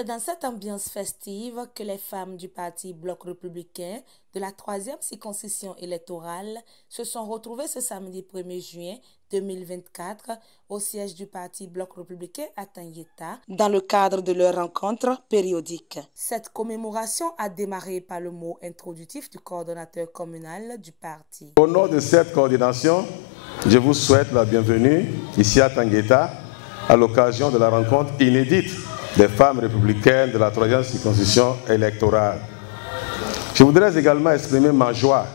C'est dans cette ambiance festive que les femmes du Parti Bloc républicain de la 3e circonscription électorale se sont retrouvées ce samedi 1er juin 2024 au siège du Parti Bloc républicain à Tangueta dans le cadre de leur rencontre périodique. Cette commémoration a démarré par le mot introductif du coordonnateur communal du parti. Au nom de cette coordination, je vous souhaite la bienvenue ici à Tangueta à l'occasion de la rencontre inédite des femmes républicaines de la 3e circonscription électorale. Je voudrais également exprimer ma joie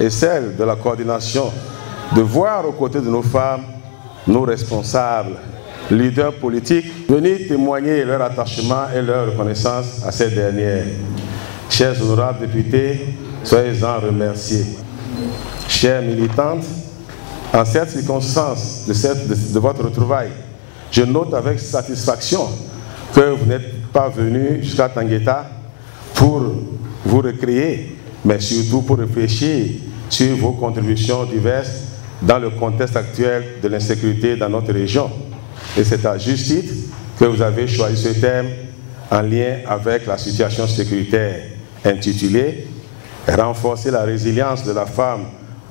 et celle de la coordination de voir aux côtés de nos femmes, nos responsables, leaders politiques, venir témoigner leur attachement et leur reconnaissance à ces dernières. Chers honorables députés, soyez-en remerciés. Chères militantes, en cette circonstance de votre retrouvaille, je note avec satisfaction que vous n'êtes pas venus jusqu'à Tangueta pour vous recréer, mais surtout pour réfléchir sur vos contributions diverses dans le contexte actuel de l'insécurité dans notre région. Et c'est à juste titre que vous avez choisi ce thème en lien avec la situation sécuritaire intitulé « Renforcer la résilience de la femme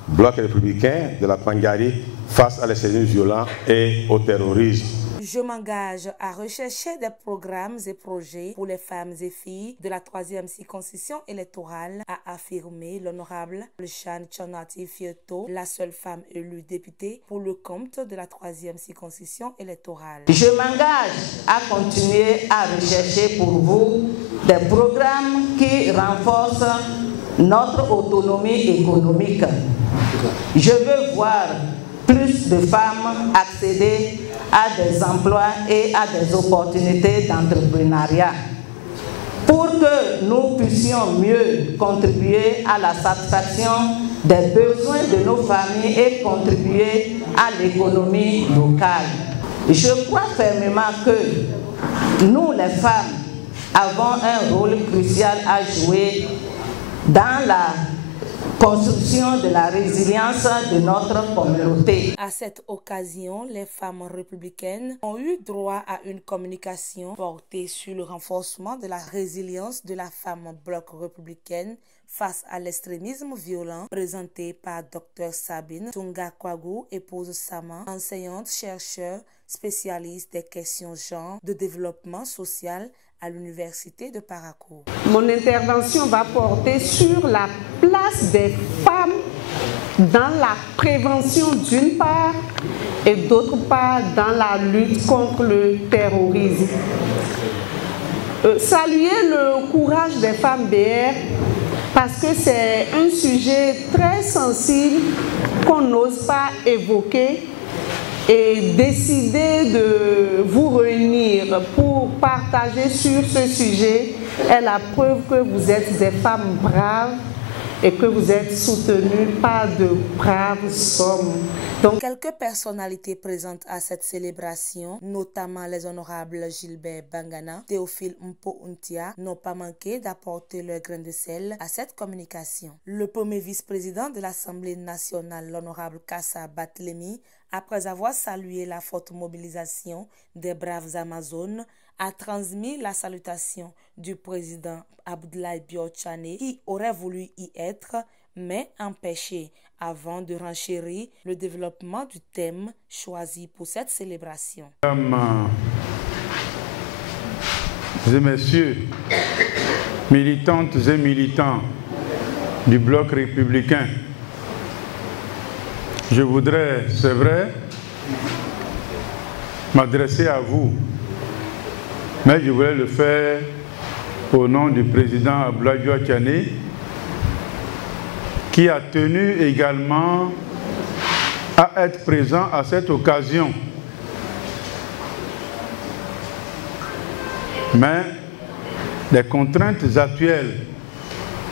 bloc républicain de la Pangari face à l'extrémisme violent et au terrorisme ». Je m'engage à rechercher des programmes et projets pour les femmes et filles de la 3e circonscription électorale, a affirmé l'honorable Jeanne Tchonati Fieto, la seule femme élue députée pour le compte de la 3e circonscription électorale. Je m'engage à continuer à rechercher pour vous des programmes qui renforcent notre autonomie économique. Je veux voir plus de femmes accéder à des emplois et à des opportunités d'entrepreneuriat pour que nous puissions mieux contribuer à la satisfaction des besoins de nos familles et contribuer à l'économie locale. Je crois fermement que nous, les femmes, avons un rôle crucial à jouer dans la construction de la résilience de notre communauté. À cette occasion, les femmes républicaines ont eu droit à une communication portée sur le renforcement de la résilience de la femme bloc républicaine face à l'extrémisme violent, présentée par Dr Sabine Tunga-Kwagou, épouse Sama, enseignante, chercheur, spécialiste des questions genre de développement social à l'université de Parakou. Mon intervention va porter sur la place des femmes dans la prévention d'une part et d'autre part dans la lutte contre le terrorisme. Saluer le courage des femmes BR parce que c'est un sujet très sensible qu'on n'ose pas évoquer. Et décider de vous réunir pour partager sur ce sujet est la preuve que vous êtes des femmes braves et que vous êtes soutenues par de braves hommes. Donc, quelques personnalités présentes à cette célébration, notamment les honorables Gilbert Bangana, Théophile Mpo-Untia, n'ont pas manqué d'apporter leur grain de sel à cette communication. Le premier vice-président de l'Assemblée nationale, l'honorable Kassa Batlemi, après avoir salué la forte mobilisation des braves Amazones, a transmis la salutation du président Abdoulaye Biotchane qui aurait voulu y être, mais empêché avant de renchérir le développement du thème choisi pour cette célébration. Mesdames et messieurs, militantes et militants du bloc républicain, je voudrais, c'est vrai, m'adresser à vous, mais je voulais le faire au nom du président Abdoulaye Biotchane, qui a tenu également à être présent à cette occasion. Mais les contraintes actuelles,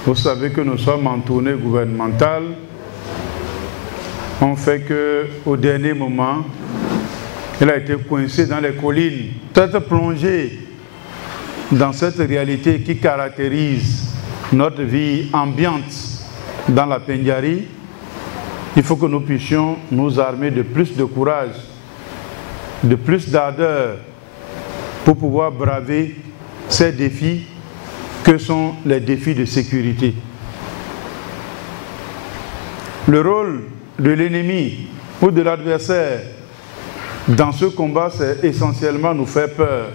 vous savez que nous sommes en tournée gouvernementale, ont fait qu'au dernier moment, il a été coincé dans les collines. Cette plongée dans cette réalité qui caractérise notre vie ambiante dans la Pengari, il faut que nous puissions nous armer de plus de courage, de plus d'ardeur pour pouvoir braver ces défis que sont les défis de sécurité. Le rôle de l'ennemi ou de l'adversaire dans ce combat, c'est essentiellement nous faire peur.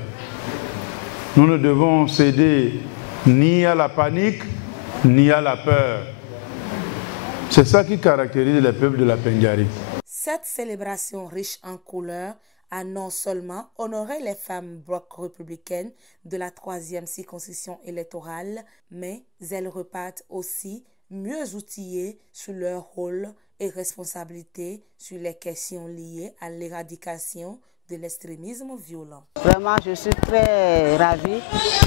Nous ne devons céder ni à la panique, ni à la peur. C'est ça qui caractérise les peuples de la Pendiari. Cette célébration riche en couleurs a non seulement honoré les femmes bloc républicaines de la 3e circonscription électorale, mais elles repartent aussi mieux outillées sur leur rôle et responsabilité sur les questions liées à l'éradication de l'extrémisme violent. Vraiment, je suis très ravie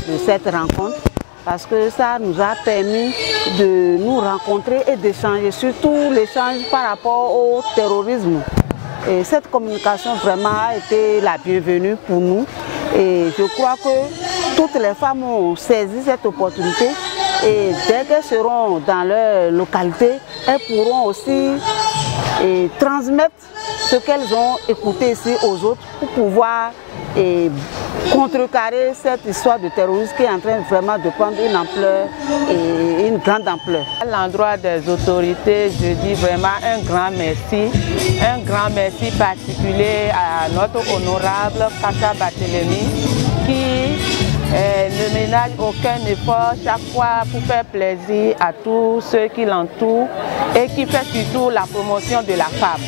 de cette rencontre parce que ça nous a permis de nous rencontrer et d'échanger, surtout l'échange par rapport au terrorisme. Et cette communication vraiment a été la bienvenue pour nous. Et je crois que toutes les femmes ont saisi cette opportunité et dès qu'elles seront dans leur localité, elles pourront aussi transmettre ce qu'elles ont écouté ici aux autres pour pouvoir contrecarrer cette histoire de terrorisme qui est en train vraiment de prendre une ampleur et une grande ampleur. À l'endroit des autorités, je dis vraiment un grand merci particulier à notre honorable Kacha Barthélémy qui ne ménage aucun effort chaque fois pour faire plaisir à tous ceux qui l'entourent et qui fait surtout la promotion de la femme.